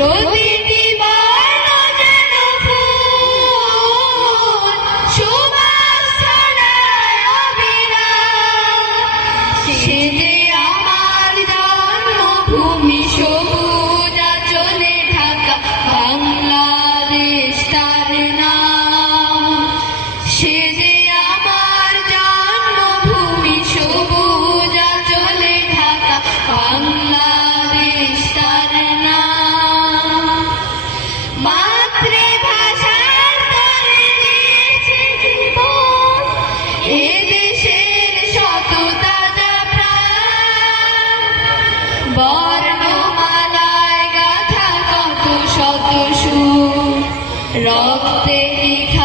প্রতিটি বর্ণ যেন ফুল, সুবাস ছড়ায় অবিরাম। সে যে আমার জন্মভূমি, সবুজ আঁচলে ঢাকা বাংলাদেশ তার নাম। সে যে আমার জন্মভূমি, সবুজ আঁচলে ঢাকা বাংলাদেশ তার নাম। মাতৃভাষার তরে দিয়েছে জীবন এ দেশের শত তাজা প্রাণ। বর্ণমালায় গাথা কত শত সুর, রক্তে লিখা